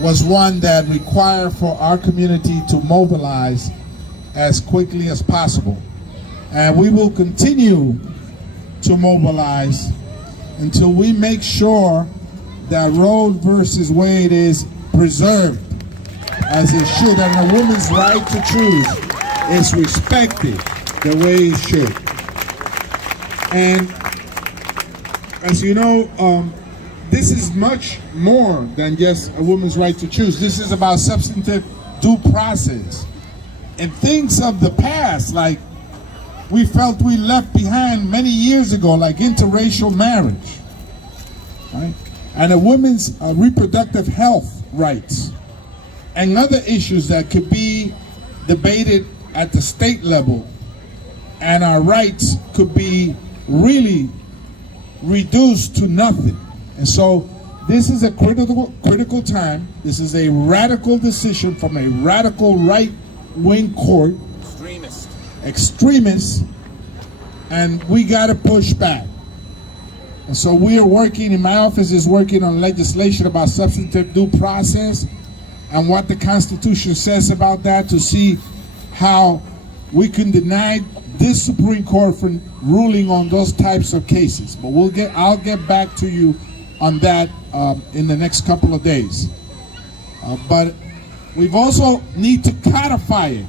was one that required for our community to mobilize as quickly as possible. And we will continue to mobilize until we make sure that Roe versus Wade is preserved as it should, and a woman's right to choose is respected the way it should. And as you know, this is much more than just a woman's right to choose. This is about substantive due process. And things of the past, like we felt we left behind many years ago, like interracial marriage, right? And a woman's reproductive health rights, and other issues that could be debated at the state level, and our rights could be really reduced to nothing. And so this is a critical time. This is a radical decision from a radical right-wing court. Extremists, and we got to push back. And so we are working, in my office is working on legislation about substantive due process and what the Constitution says about that, to see how we can deny this Supreme Court from ruling on those types of cases. But I'll get back to you on that in the next couple of days. But we've also need to codify it.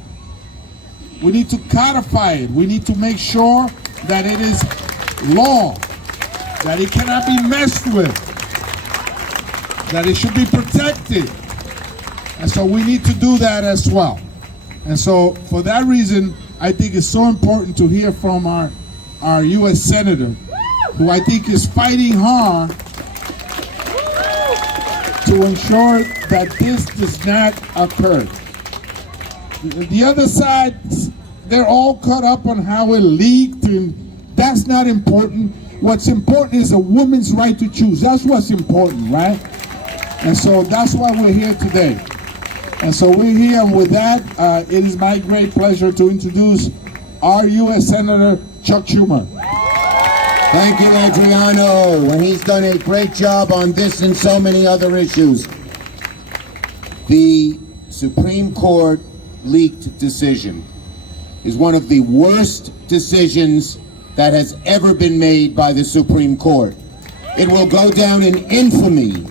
We need to codify it. We need to make sure that it is law, that it cannot be messed with, that it should be protected. And so we need to do that as well. And so for that reason, I think it's so important to hear from our U.S. Senator, who I think is fighting hard to ensure that this does not occur. The other side, they're all caught up on how it leaked, and that's not important. What's important is a woman's right to choose. That's what's important, right? And so that's why we're here today. And so we're here, and with that, it is my great pleasure to introduce our U.S. Senator, Chuck Schumer. Thank you, Adriano, and he's done a great job on this and so many other issues. The Supreme Court leaked decision is one of the worst decisions that has ever been made by the Supreme Court. It will go down in infamy,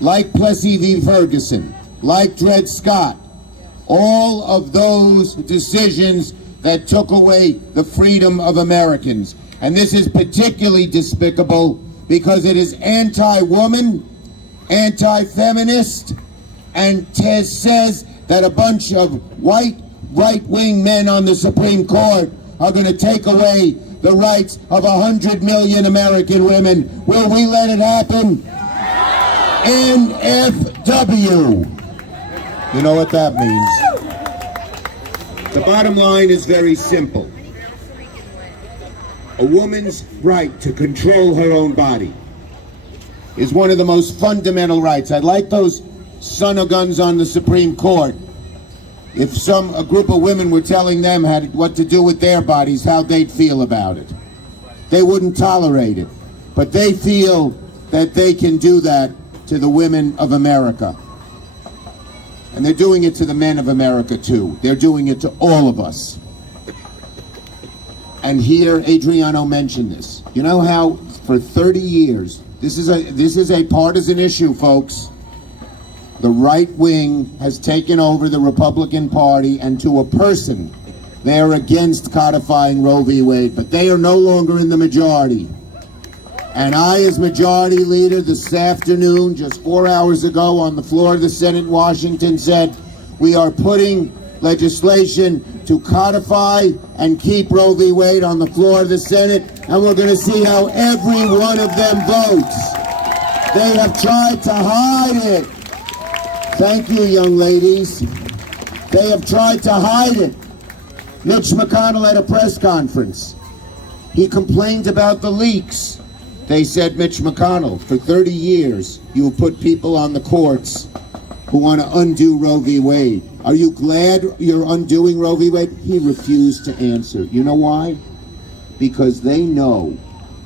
like Plessy v. Ferguson, like Dred Scott, all of those decisions that took away the freedom of Americans. And this is particularly despicable because it is anti-woman, anti-feminist, and says that a bunch of white right-wing men on the Supreme Court are going to take away the rights of 100 million American women. Will we let it happen? NFW. You know what that means. The bottom line is very simple. A woman's right to control her own body is one of the most fundamental rights. I'd like those son of guns on the Supreme Court, if a group of women were telling them what to do with their bodies, how they'd feel about it. They wouldn't tolerate it. But they feel that they can do that to the women of America. And they're doing it to the men of America too. They're doing it to all of us. And here, Adriano mentioned this. You know how for 30 years, this is a partisan issue, folks. The right wing has taken over the Republican Party, and to a person, they are against codifying Roe v. Wade, but they are no longer in the majority. And I, as majority leader this afternoon, just 4 hours ago on the floor of the Senate in Washington, said we are putting legislation to codify and keep Roe v. Wade on the floor of the Senate, and we're going to see how every one of them votes. They have tried to hide it. Thank you, young ladies. They have tried to hide it. Mitch McConnell at a press conference, he complained about the leaks. They said, Mitch McConnell, for 30 years, you have put people on the courts who want to undo Roe v. Wade. Are you glad you're undoing Roe v. Wade? He refused to answer. You know why? Because they know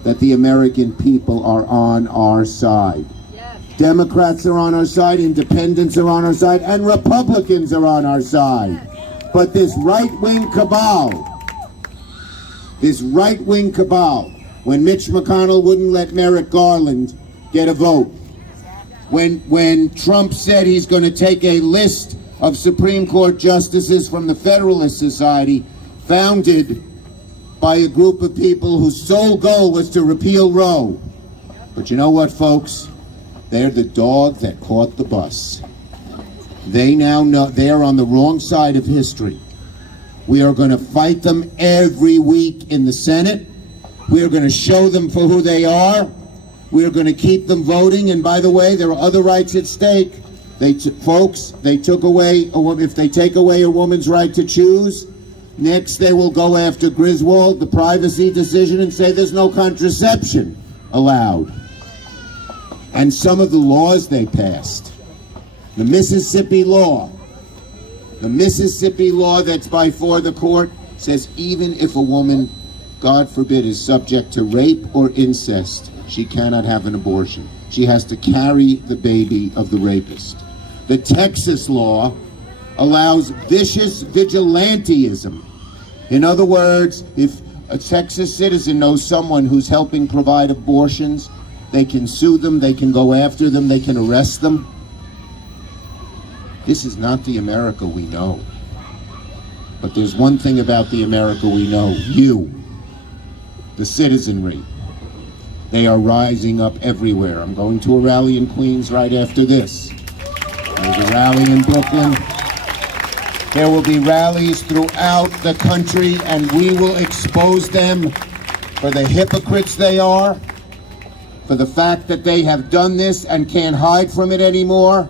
that the American people are on our side. Democrats are on our side, independents are on our side, and Republicans are on our side. But this right-wing cabal, when Mitch McConnell wouldn't let Merrick Garland get a vote, when Trump said he's going to take a list of Supreme Court justices from the Federalist Society, founded by a group of people whose sole goal was to repeal Roe. But you know what, folks? They're the dog that caught the bus. They now know they're on the wrong side of history. We are going to fight them every week in the Senate. We are going to show them for who they are. We are going to keep them voting. And by the way, there are other rights at stake. Folks, they took away, if they take away a woman's right to choose, next they will go after Griswold, the privacy decision, and say there's no contraception allowed. And some of the laws they passed, the Mississippi law that's before the court says even if a woman, God forbid, is subject to rape or incest, she cannot have an abortion. She has to carry the baby of the rapist. The Texas law allows vicious vigilantism. In other words, if a Texas citizen knows someone who's helping provide abortions, they can sue them, they can go after them, they can arrest them. This is not the America we know. But there's one thing about the America we know. You, the citizenry. They are rising up everywhere. I'm going to a rally in Queens right after this. There's a rally in Brooklyn. There will be rallies throughout the country, and we will expose them for the hypocrites they are, for the fact that they have done this and can't hide from it anymore.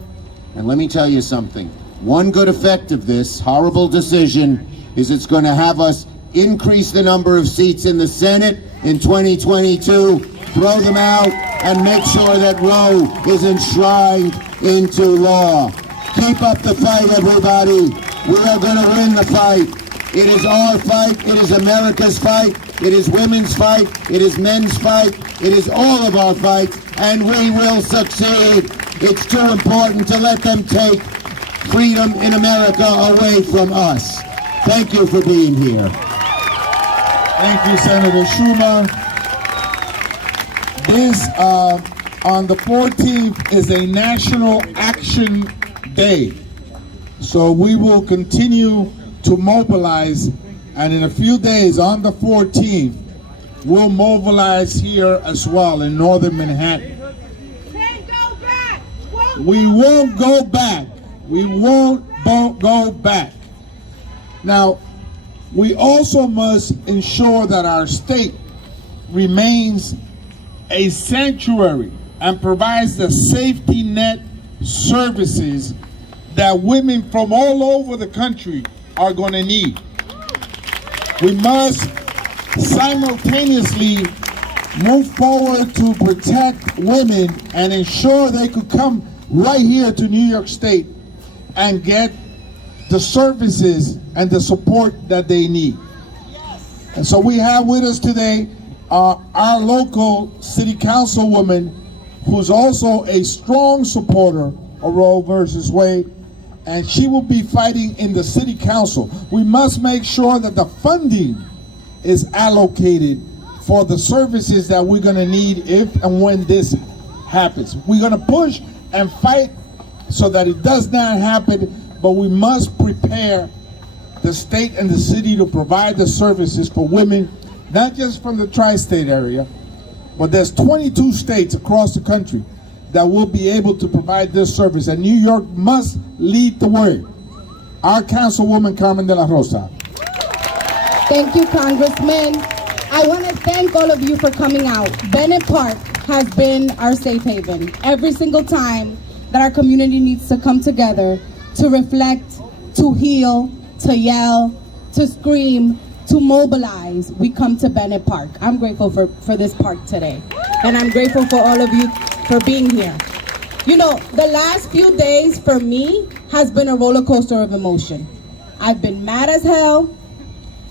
And let me tell you something. One good effect of this horrible decision is it's going to have us increase the number of seats in the Senate in 2022, throw them out, and make sure that Roe is enshrined into law. Keep up the fight, everybody. We are going to win the fight. It is our fight. It is America's fight. It is women's fight. It is men's fight. It is all of our fights, and we will succeed. It's too important to let them take freedom in America away from us. Thank you for being here. Thank you, Senator Schumer. This, on the 14th, is a National Action Day. So we will continue to mobilize, and in a few days, on the 14th, we'll mobilize here as well in northern Manhattan. Can't go back. We won't go back. We won't go back. Now, we also must ensure that our state remains a sanctuary and provides the safety net services that women from all over the country are going to need. We must simultaneously move forward to protect women and ensure they could come right here to New York State and get the services and the support that they need. And so we have with us today our local city councilwoman, who's also a strong supporter of Roe versus Wade, and she will be fighting in the city council. We must make sure that the funding is allocated for the services that we're going to need if and when this happens. We're going to push and fight so that it does not happen, but we must prepare the state and the city to provide the services for women, not just from the tri-state area, but there's 22 states across the country that will be able to provide this service, and New York must lead the way. Our Councilwoman Carmen de la Rosa. Thank you, Congressman. I want to thank all of you for coming out. Bennett Park has been our safe haven. Every single time that our community needs to come together to reflect, to heal, to yell, to scream, to mobilize, we come to Bennett Park. I'm grateful for this park today. And I'm grateful for all of you for being here. You know, the last few days for me has been a roller coaster of emotion. I've been mad as hell,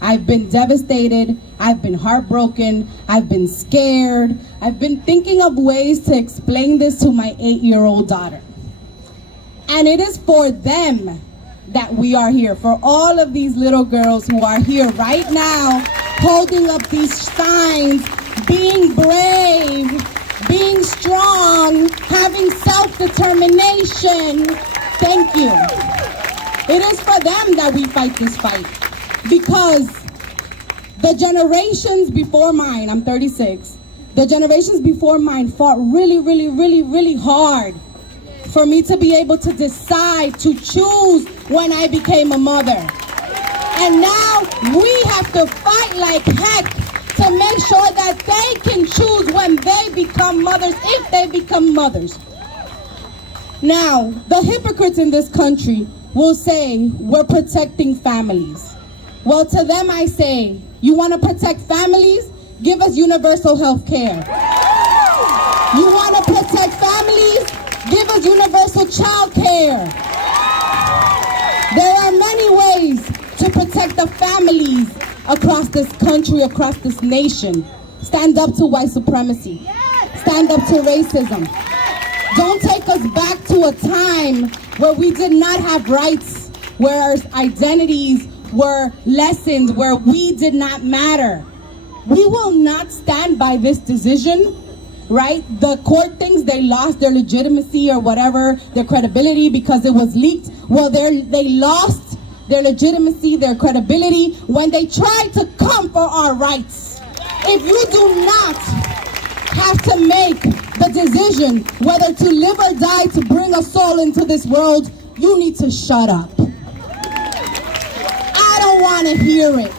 I've been devastated, I've been heartbroken, I've been scared, I've been thinking of ways to explain this to my 8-year-old daughter. And it is for them that we are here, for all of these little girls who are here right now, holding up these signs, being brave, being strong, having self-determination. Thank you. It is for them that we fight this fight, because the generations before mine, I'm 36, the generations before mine fought really hard for me to be able to decide, to choose when I became a mother. And now we have to fight like heck to make sure that they can choose when they become mothers, if they become mothers. Now, the hypocrites in this country will say, we're protecting families. Well, to them I say, you want to protect families? Give us universal health care. You want to protect families? Give us universal child care. There are many ways to protect the families across this country, across this nation. Stand up to white supremacy. Stand up to racism. Don't take us back to a time where we did not have rights, where our identities were lessened, where we did not matter. We will not stand by this decision, right? The court thinks they lost their legitimacy or whatever, their credibility because it was leaked. Well, they lost their legitimacy, their credibility when they tried to come for our rights. If you do not have to make the decision whether to live or die to bring a soul into this world, you need to shut up. I don't want to hear it.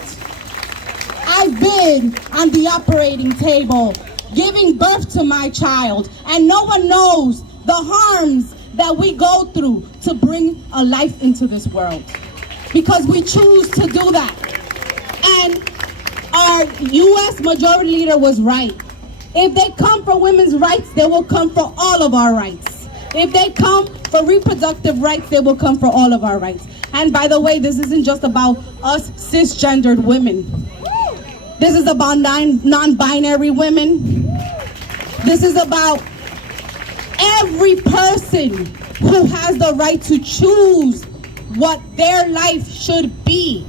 I've been on the operating table giving birth to my child, and no one knows the harms that we go through to bring a life into this world, because we choose to do that. And our U.S. Majority Leader was right. If they come for women's rights, they will come for all of our rights. If they come for reproductive rights, they will come for all of our rights. And by the way, this isn't just about us cisgendered women. This is about non-binary women. This is about every person who has the right to choose what their life should be.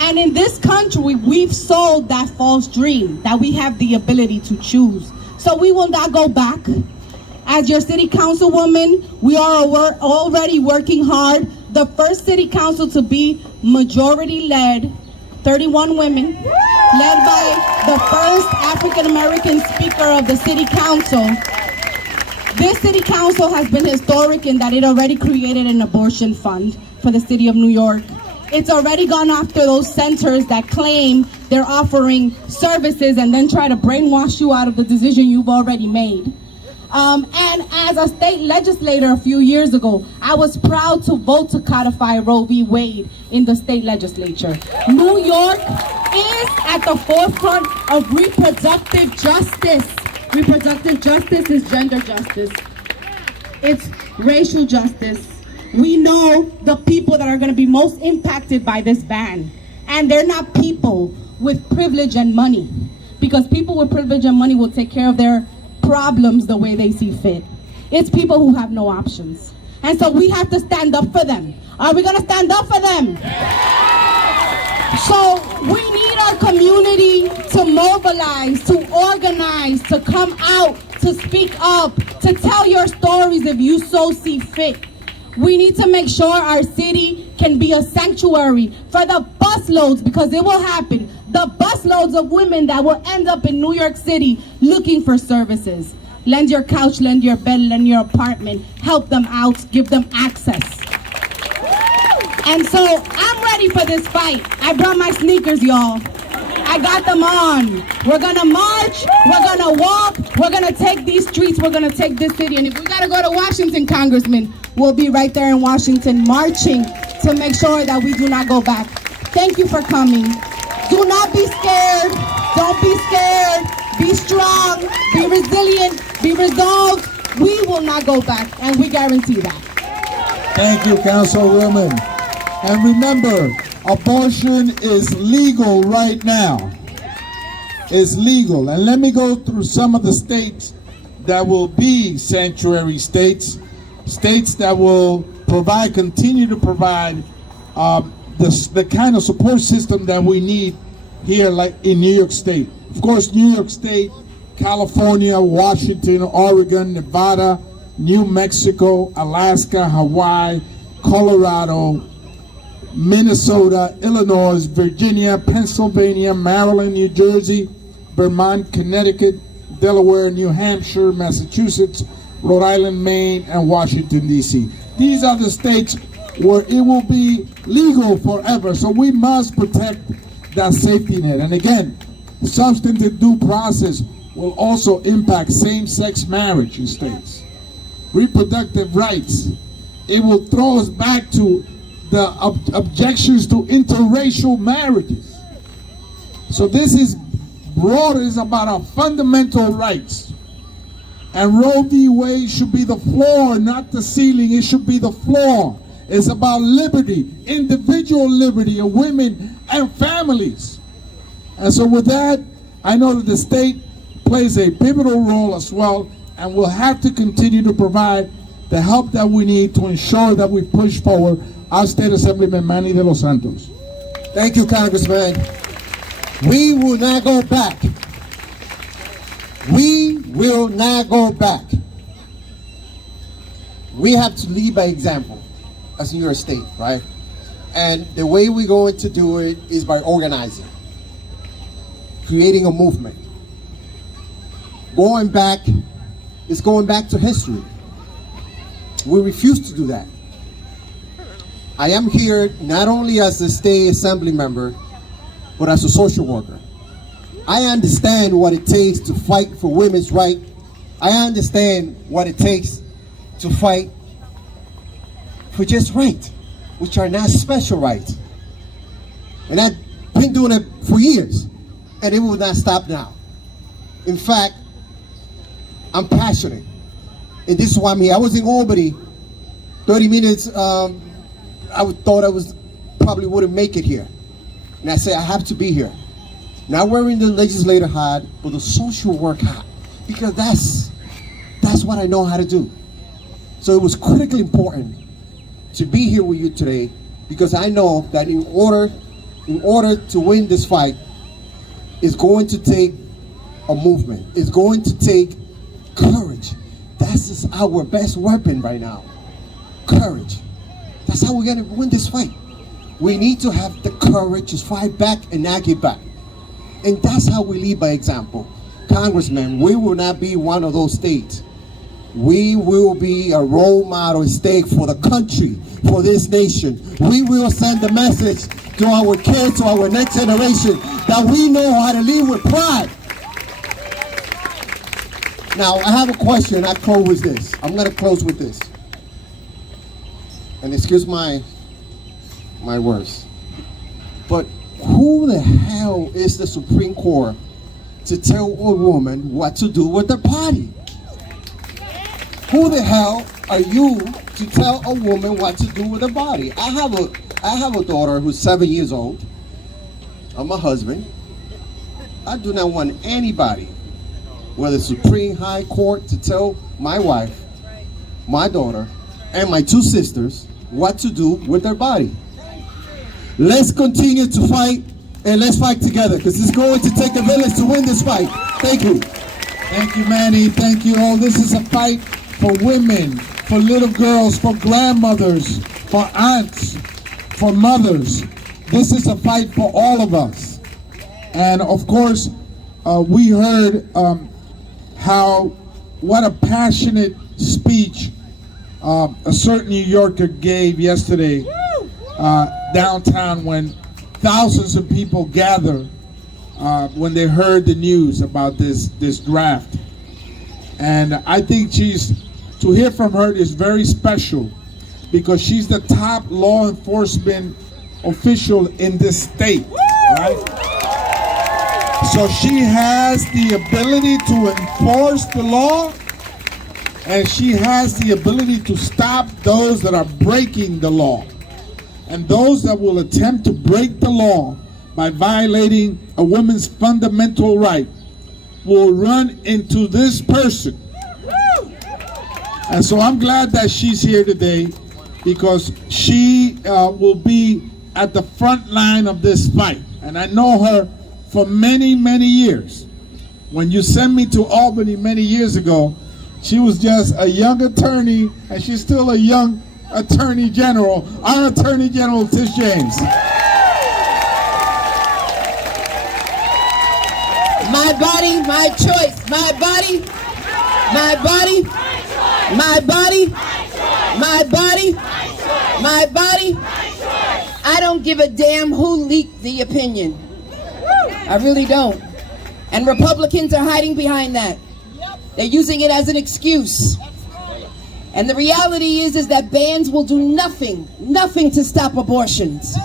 And in this country, we've sold that false dream that we have the ability to choose. So we will not go back. As your city councilwoman, we are already working hard. The first city council to be majority-led, 31 women, led by the first African-American speaker of the city council. This city council has been historic in that it already created an abortion fund for the city of New York. It's already gone after those centers that claim they're offering services and then try to brainwash you out of the decision you've already made. And as a state legislator a few years ago, I was proud to vote to codify Roe v. Wade in the state legislature. New York is at the forefront of reproductive justice. Reproductive justice is gender justice. It's racial justice. We know the people that are going to be most impacted by this ban. And they're not people with privilege and money, because people with privilege and money will take care of their problems the way they see fit. It's people who have no options. And so we have to stand up for them. Are we going to stand up for them? So we need our community to mobilize, to organize, to come out, to speak up, to tell your stories if you so see fit. We need to make sure our city can be a sanctuary for the busloads, because it will happen. The busloads of women that will end up in New York City looking for services. Lend your couch, lend your bed, lend your apartment. Help them out, give them access. And so I'm ready for this fight. I brought my sneakers, y'all. I got them on. We're gonna march, we're gonna walk, we're gonna take these streets, we're gonna take this city. And if we gotta go to Washington, Congressman, we'll be right there in Washington marching to make sure that we do not go back. Thank you for coming. Do not be scared. Don't be scared. Be strong, be resilient, be resolved. We will not go back, and we guarantee that. Thank you, Councilwoman. And remember, abortion is legal right now. It's legal. And let me go through some of the states that will be sanctuary states, states that will continue to provide the kind of support system that we need here, like in New York State. Of course, New York State, California, Washington, Oregon, Nevada, New Mexico, Alaska, Hawaii, Colorado, Minnesota, Illinois, Virginia, Pennsylvania, Maryland, New Jersey, Vermont, Connecticut, Delaware, New Hampshire, Massachusetts, Rhode Island, Maine, and Washington, D.C. These are the states where it will be legal forever. So we must protect that safety net. And again, substantive due process will also impact same-sex marriage in states. Reproductive rights. It will throw us back to the objections to interracial marriages. So this is broader, is about our fundamental rights. And Roe v. Wade should be the floor, not the ceiling. It should be the floor. It's about liberty, individual liberty of women and families. And so with that, I know that the state plays a pivotal role as well, and will have to continue to provide the help that we need to ensure that we push forward our State Assemblyman Manny de los Santos. Thank you, Congressman. We will not go back. We will not go back. We have to lead by example as New York State, right? And the way we're going to do it is by organizing, creating a movement. Going back is going back to history. We refuse to do that. I am here not only as a state assembly member, but as a social worker. I understand what it takes to fight for women's rights. I understand what it takes to fight for just rights, which are not special rights. And I've been doing it for years, and it will not stop now. In fact, I'm passionate, and this is why I'm here. I was in Albany 30 minutes. I thought I probably wouldn't make it here. And I said, I have to be here. Not wearing the legislator hat, but the social work hat, because that's what I know how to do. So it was critically important to be here with you today, because I know that in order to win this fight, it's going to take a movement. It's going to take courage. That's just our best weapon right now. Courage. That's how we're going to win this fight. We need to have the courage to fight back and not get back. And that's how we lead by example. Congressman, we will not be one of those states. We will be a role model state for the country, for this nation. We will send a message to our kids, to our next generation, that we know how to live with pride. Now, I have a question. I close with this. I'm going to close with this. And excuse my words. But who the hell is the Supreme Court to tell a woman what to do with her body? Who the hell are you to tell a woman what to do with her body? I have a daughter who's 7 years old. I'm a husband. I do not want anybody, whether Supreme High Court, to tell my wife, my daughter, and my two sisters what to do with their body. Let's continue to fight, and let's fight together, because it's going to take a village to win this fight. Thank you. Thank you, Manny. Thank you all. This is a fight for women, for little girls, for grandmothers, for aunts, for mothers. This is a fight for all of us. And of course, we heard what a passionate speech a certain New Yorker gave yesterday downtown, when thousands of people gathered when they heard the news about this draft. And I think to hear from her is very special, because she's the top law enforcement official in this state, right? So she has the ability to enforce the law, and she has the ability to stop those that are breaking the law. And those that will attempt to break the law by violating a woman's fundamental right will run into this person. And so I'm glad that she's here today, because she will be at the front line of this fight. And I know her for many, many years. When you sent me to Albany many years ago, she was just a young attorney, and she's still a young attorney general, our Attorney General, Tish James. My body, my choice. My body, my body, my body, my body, my body. I don't give a damn who leaked the opinion. I really don't. And Republicans are hiding behind that. They're using it as an excuse. And the reality is that bans will do nothing to stop abortions.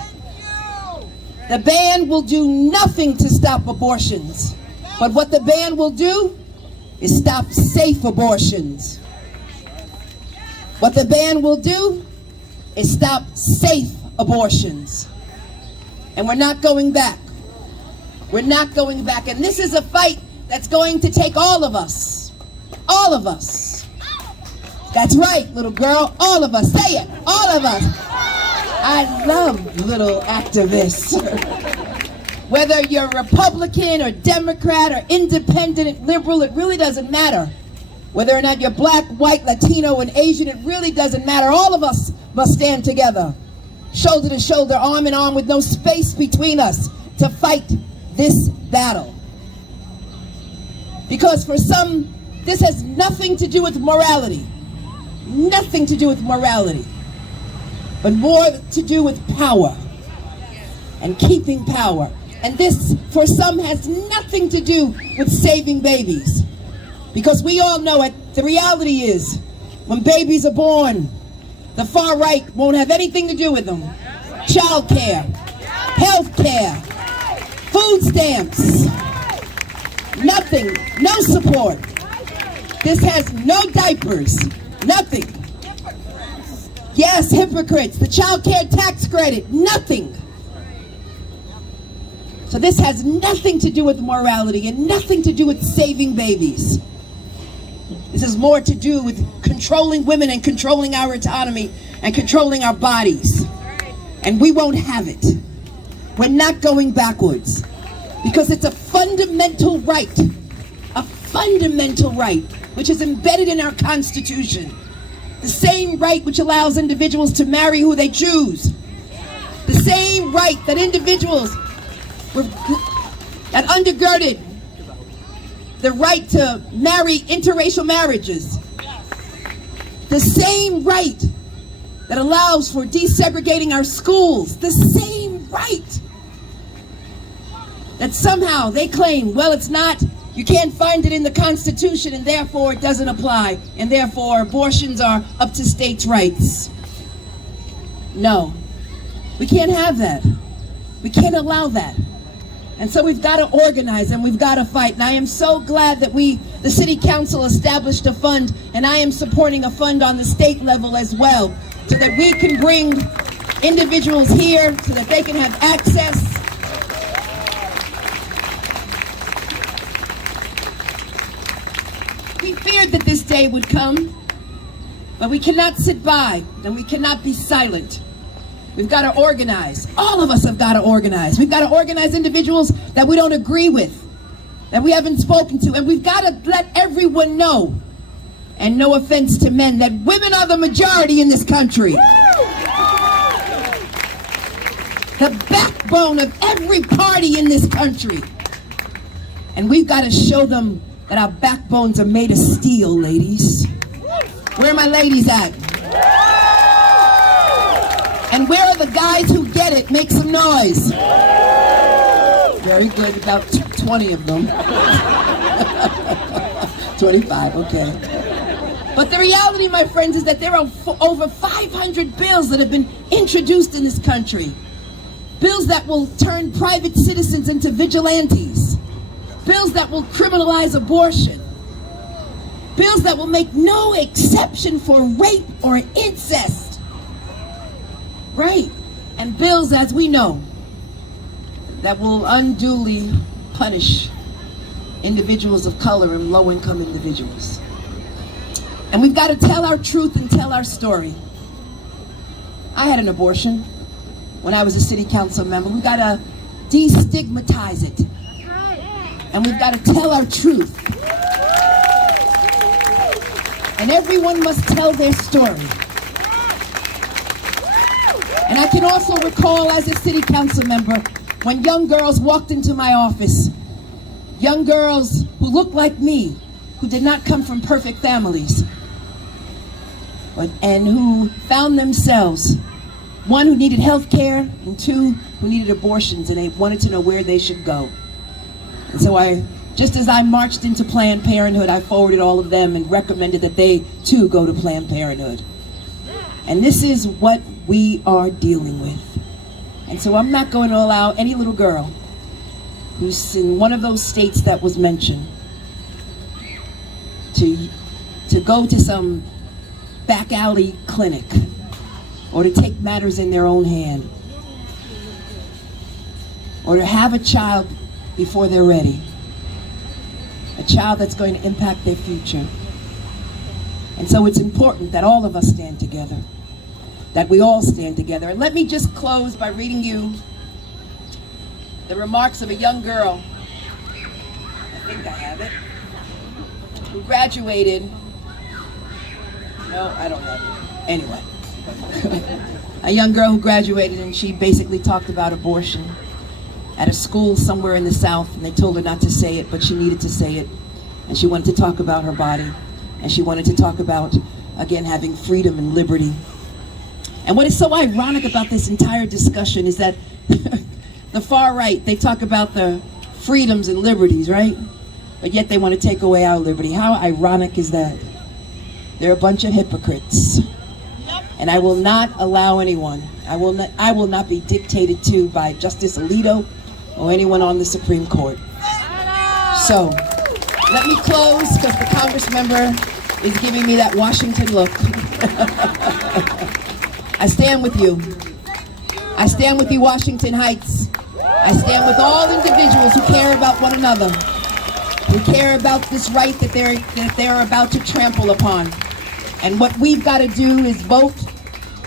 The ban will do nothing to stop abortions. But what the ban will do is stop safe abortions. What the ban will do is stop safe abortions. And we're not going back. We're not going back. And this is a fight that's going to take all of us. All of us. That's right, little girl. All of us. Say it. All of us. I love little activists. Whether you're Republican or Democrat or independent, liberal, it really doesn't matter. Whether or not you're black, white, Latino, and Asian, it really doesn't matter. All of us must stand together, shoulder to shoulder, arm in arm, with no space between us, to fight this battle. Because for some, this has nothing to do with morality. Nothing to do with morality. But more to do with power and keeping power. And this, for some, has nothing to do with saving babies. Because we all know it, the reality is, when babies are born, the far right won't have anything to do with them. Child care, health care, food stamps, nothing, no support. This has no diapers, nothing. Yes, hypocrites, the child care tax credit, nothing. So this has nothing to do with morality and nothing to do with saving babies. This is more to do with controlling women and controlling our autonomy and controlling our bodies. And we won't have it. We're not going backwards, because it's a fundamental right, which is embedded in our Constitution. The same right which allows individuals to marry who they choose. The same right that individuals that undergirded the right to marry interracial marriages. The same right that allows for desegregating our schools. The same right that somehow they claim, well, it's not, you can't find it in the Constitution, and therefore it doesn't apply, and therefore abortions are up to states' rights. No, we can't have that. We can't allow that. And so we've got to organize and we've got to fight. And I am so glad that the City Council established a fund, and I am supporting a fund on the state level as well, so that we can bring individuals here so that they can have access. We feared that this day would come, but we cannot sit by and we cannot be silent. We've got to organize. All of us have got to organize. We've got to organize individuals that we don't agree with, that we haven't spoken to, and we've got to let everyone know, and no offense to men, that women are the majority in this country. The backbone of every party in this country. And we've got to show them that our backbones are made of steel, ladies. Where are my ladies at? And where are the guys who get it? Make some noise. Very good, about 20 of them. 25, okay. But the reality, my friends, is that there are over 500 bills that have been introduced in this country. Bills that will turn private citizens into vigilantes. Bills that will criminalize abortion. Bills that will make no exception for rape or incest. Right. and bills, as we know, that will unduly punish individuals of color and low-income individuals. And we've got to tell our truth and tell our story. I had an abortion when I was a city council member. We've got to destigmatize it. And we've got to tell our truth. And everyone must tell their story. And I can also recall as a city council member when young girls walked into my office, young girls who looked like me, who did not come from perfect families, and who found themselves, one who needed health care and two who needed abortions, and they wanted to know where they should go. And so just as I marched into Planned Parenthood, I forwarded all of them and recommended that they too go to Planned Parenthood. And this is what we are dealing with. And so I'm not going to allow any little girl who's in one of those states that was mentioned to go to some back alley clinic or to take matters in their own hand or to have a child before they're ready, a child that's going to impact their future. And so it's important that all of us stand together, that we all stand together. And let me just close by reading you the remarks of a young girl, I think I have it, who graduated, no, I don't have it, anyway. A young girl who graduated, and she basically talked about abortion at a school somewhere in the South, and they told her not to say it, but she needed to say it. And she wanted to talk about her body, and she wanted to talk about, again, having freedom and liberty. And what is so ironic about this entire discussion is that the far right, they talk about the freedoms and liberties, right? But yet they want to take away our liberty. How ironic is that? They're a bunch of hypocrites. And I will not allow anyone, I will not be dictated to by Justice Alito or anyone on the Supreme Court. So, let me close because the Congress member is giving me that Washington look. I stand with you. I stand with you, Washington Heights. I stand with all individuals who care about one another, who care about this right that they're about to trample upon. And what we've got to do is vote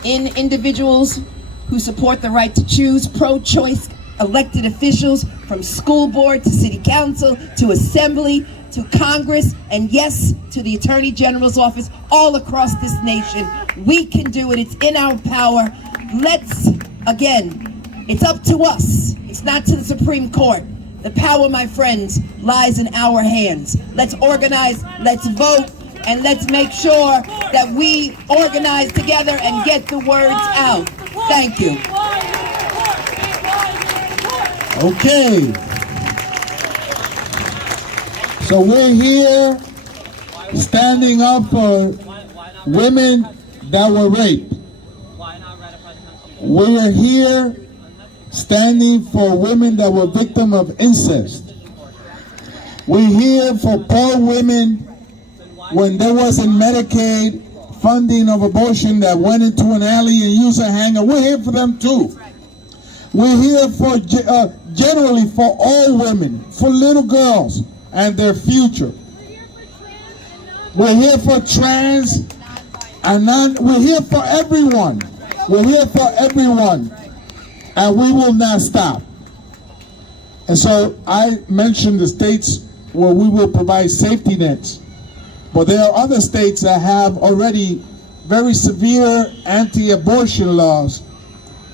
in individuals who support the right to choose, pro-choice elected officials from school board to city council to assembly to Congress, and yes, to the Attorney General's office all across this nation. We can do it. It's in our power. Let's, again, it's up to us. It's not to the Supreme Court. The power, my friends, lies in our hands. Let's organize, let's vote, and let's make sure that we organize together and get the words out. Thank you. Okay. So we're here standing up for women that were raped. We're here standing for women that were victims of incest. We're here for poor women when there wasn't Medicaid funding of abortion that went into an alley and used a hanger. We're here for them too. We're here for generally for all women, for little girls and their future. We're here for trans and we're here for everyone. We're here for everyone, and we will not stop. And so I mentioned the states where we will provide safety nets, but there are other states that have already very severe anti-abortion laws,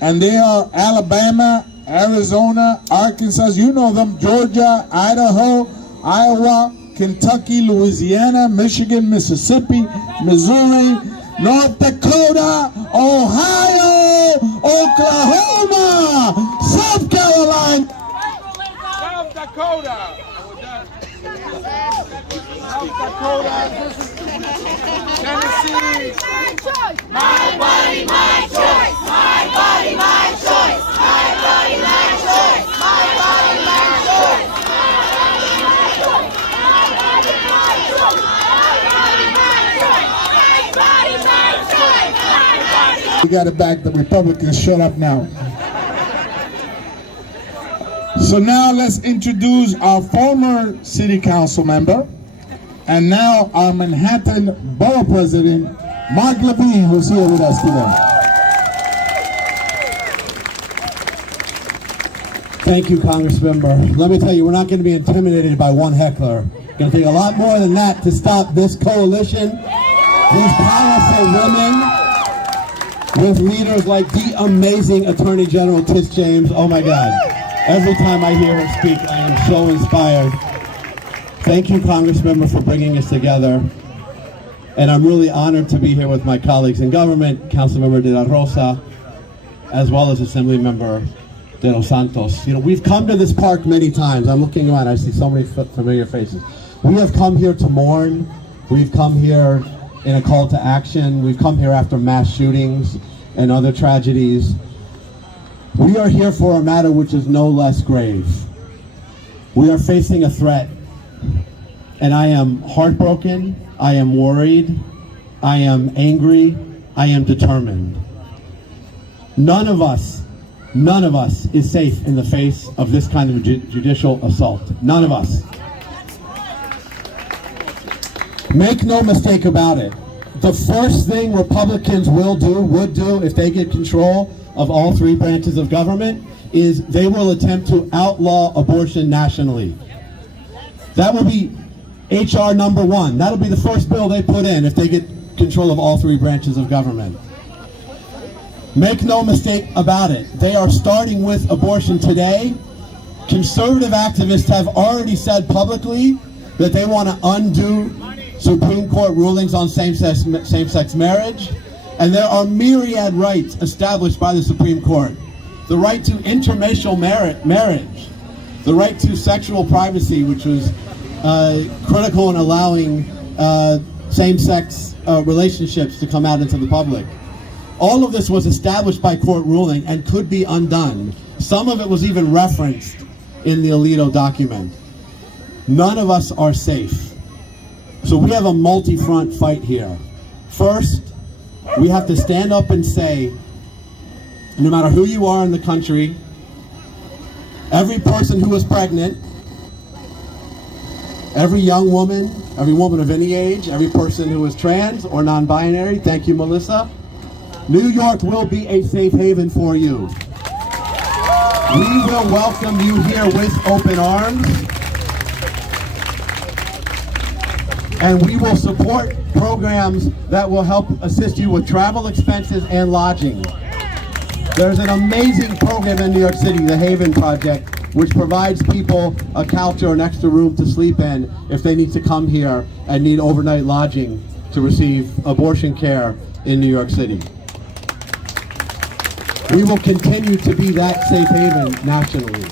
and they are Alabama, Arizona, Arkansas, you know them, Georgia, Idaho, Iowa, Kentucky, Louisiana, Michigan, Mississippi, Missouri, North Dakota, Ohio, Oklahoma, South Carolina. South Dakota. South Dakota. Tennessee. My body, my choice. My body, my choice. My body, my choice. My body, my choice. We got to back the Republicans. Shut up now. So now let's introduce our former city council member and now our Manhattan Borough President, Mark Levine, who's here with us today. Thank you, Congressmember. Let me tell you, we're not going to be intimidated by one heckler. It's going to take a lot more than that to stop this coalition, these powerful women, with leaders like the amazing Attorney General Tish James. Oh my God. Every time I hear her speak, I am so inspired. Thank you, Congressmember, for bringing us together. And I'm really honored to be here with my colleagues in government, Councilmember De La Rosa, as well as Assemblymember De Los Santos. You know, we've come to this park many times. I'm looking around, I see so many familiar faces. We have come here to mourn. We've come here in a call to action. We've come here after mass shootings and other tragedies. We are here for a matter which is no less grave. We are facing a threat, and I am heartbroken, I am worried, I am angry, I am determined. None of us is safe in the face of this kind of judicial assault. None of us. Make no mistake about it. The first thing Republicans would do if they get control of all three branches of government is they will attempt to outlaw abortion nationally. That will be HR number 1. That'll be the first bill they put in if they get control of all three branches of government. Make no mistake about it. They are starting with abortion today. Conservative activists have already said publicly that they want to undo Supreme Court rulings on same-sex marriage. And there are myriad rights established by the Supreme Court. The right to interracial marriage, the right to sexual privacy, which was critical in allowing same-sex relationships to come out into the public. All of this was established by court ruling and could be undone. Some of it was even referenced in the Alito document. None of us are safe. So we have a multi-front fight here. First, we have to stand up and say, no matter who you are in the country, every person who is pregnant, every young woman, every woman of any age, every person who is trans or non-binary, thank you, Melissa, New York will be a safe haven for you. We will welcome you here with open arms. And we will support programs that will help assist you with travel expenses and lodging. There's an amazing program in New York City, the Haven Project, which provides people a couch or an extra room to sleep in if they need to come here and need overnight lodging to receive abortion care in New York City. We will continue to be that safe haven nationally.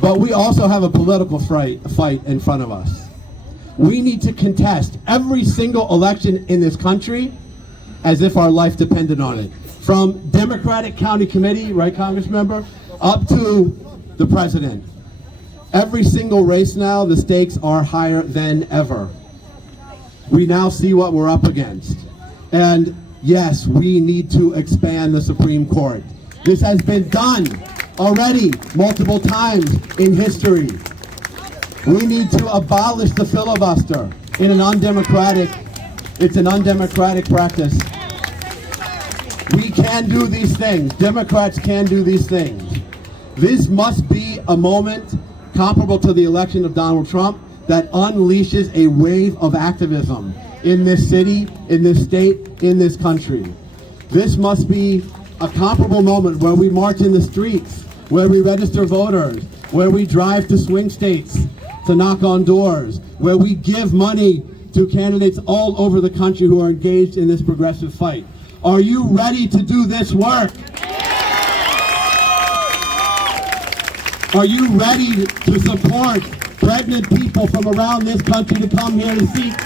But we also have a political fight in front of us. We need to contest every single election in this country as if our life depended on it. From Democratic County Committee, right, Congressmember, up to the president. Every single race now, the stakes are higher than ever. We now see what we're up against. And yes, we need to expand the Supreme Court. This has been done already multiple times in history. We need to abolish the filibuster it's an undemocratic practice. We can do these things. Democrats can do these things. This must be a moment comparable to the election of Donald Trump that unleashes a wave of activism in this city, in this state, in this country. This must be a comparable moment where we march in the streets, where we register voters, where we drive to swing states to knock on doors, where we give money to candidates all over the country who are engaged in this progressive fight. Are you ready to do this work? Are you ready to support pregnant people from around this country to come here to seek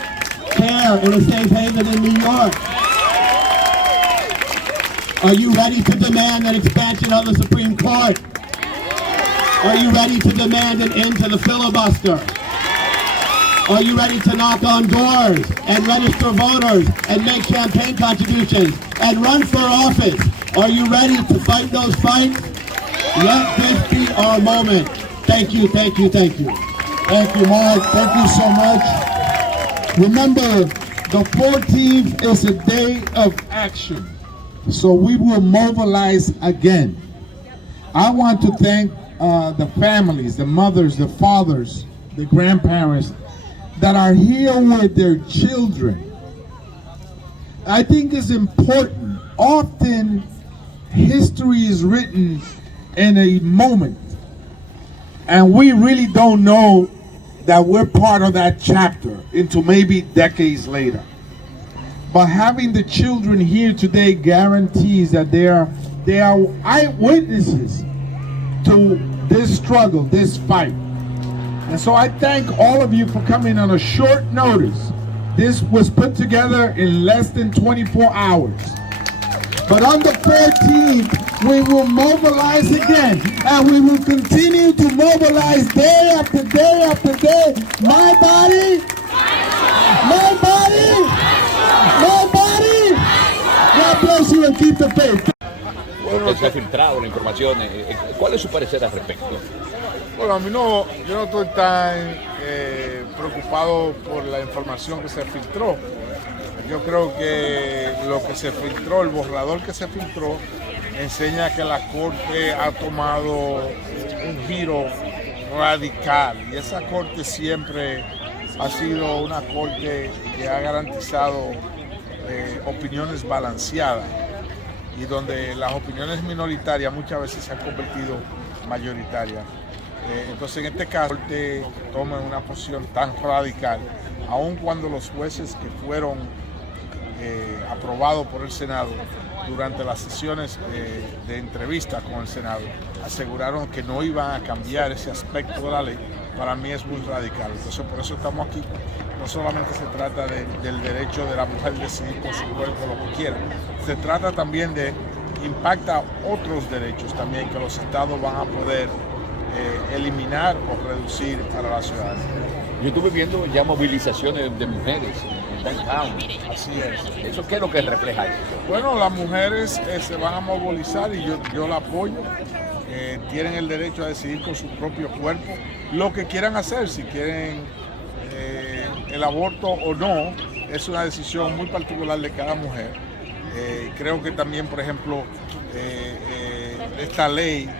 care in a safe haven in New York? Are you ready to demand an expansion of the Supreme Court? Are you ready to demand an end to the filibuster? Are you ready to knock on doors and register voters and make campaign contributions and run for office? Are you ready to fight those fights? Let this be our moment. Thank you, thank you, thank you. Thank you, Mark. Thank you so much. Remember, the 14th is a day of action. So we will mobilize again. I want to thank the families, the mothers, the fathers, the grandparents that are here with their children. I think it's important. Often history is written in a moment, and we really don't know that we're part of that chapter until maybe decades later. But having the children here today guarantees that they are eyewitnesses to this struggle, this fight. And so I thank all of you for coming on a short notice. This was put together in less than 24 hours. But on the 14th, we will mobilize again, and we will continue to mobilize day after day after day. My body, my body, my body. God bless you and keep the faith. Bueno, se ha filtrado la información. ¿Cuál es su parecer al respecto? Bueno, a mí no, yo no estoy tan preocupado por la información que se filtró. Yo creo que lo que se filtró, el borrador que se filtró, enseña que la Corte ha tomado un giro radical. Y esa Corte siempre ha sido una Corte que ha garantizado opiniones balanceadas y donde las opiniones minoritarias muchas veces se han convertido mayoritarias. Entonces, en este caso, la Corte toma una posición tan radical, aun cuando los jueces que fueron aprobados por el Senado durante las sesiones de entrevista con el Senado aseguraron que no iban a cambiar ese aspecto de la ley. Para mí es muy radical. Entonces, por eso estamos aquí. No solamente se trata del derecho de la mujer decidir con su cuerpo lo que quiera, se trata también de impacta otros derechos también que los estados van a poder eliminar o reducir para la ciudadanía. Yo estuve viendo ya movilizaciones de mujeres en downtown. Así es. ¿Eso qué es lo que refleja eso? Bueno, las mujeres se van a movilizar y yo la apoyo. Tienen el derecho a decidir con su propio cuerpo lo que quieran hacer, si quieren el aborto o no, es una decisión muy particular de cada mujer. Creo que también, por ejemplo, esta ley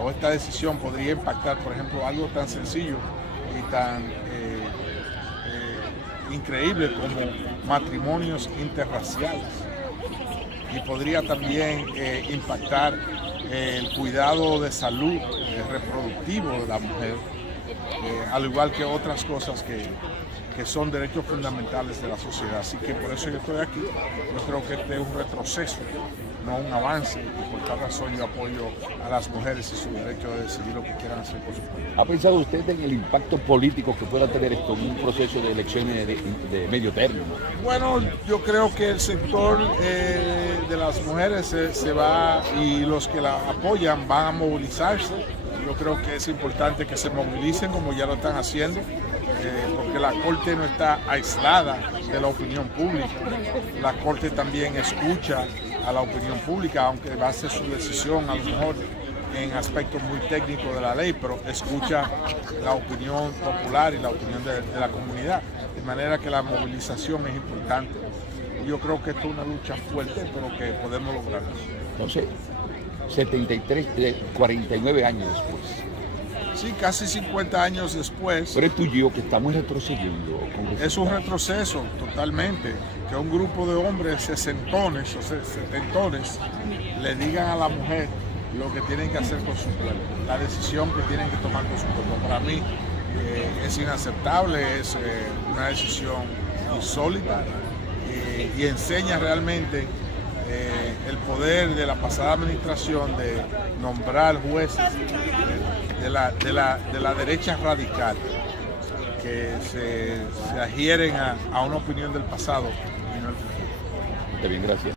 o esta decisión podría impactar, por ejemplo, algo tan sencillo y tan increíble como matrimonios interraciales, y podría también impactar el cuidado de salud reproductivo de la mujer, al igual que otras cosas que son derechos fundamentales de la sociedad. Así que por eso yo estoy aquí. Yo creo que este es un retroceso, no un avance, y por tal razón yo apoyo a las mujeres y su derecho de decidir lo que quieran hacer con su cuerpo. ¿Ha pensado usted en el impacto político que pueda tener esto en un proceso de elecciones de medio término? Bueno, yo creo que el sector de las mujeres se va, y los que la apoyan van a movilizarse. Yo creo que es importante que se movilicen como ya lo están haciendo, porque la Corte no está aislada de la opinión pública. La Corte también escucha a la opinión pública, aunque va a hacer su decisión a lo mejor en aspectos muy técnicos de la ley, pero escucha la opinión popular y la opinión de la comunidad. De manera que la movilización es importante. Yo creo que esto es una lucha fuerte, pero que podemos lograrlo. Entonces, 49 años después. Sí, casi 50 años después. Pero es tuyo que estamos retrocediendo. Es un retroceso totalmente. Que un grupo de hombres sesentones o setentones le digan a la mujer lo que tienen que hacer con su cuerpo, la decisión que tienen que tomar con su cuerpo. Para mí es inaceptable, es una decisión insólita y enseña realmente el poder de la pasada administración de nombrar jueces de la derecha radical, que se adhieren a una opinión del pasado y no al futuro. Está bien, gracias.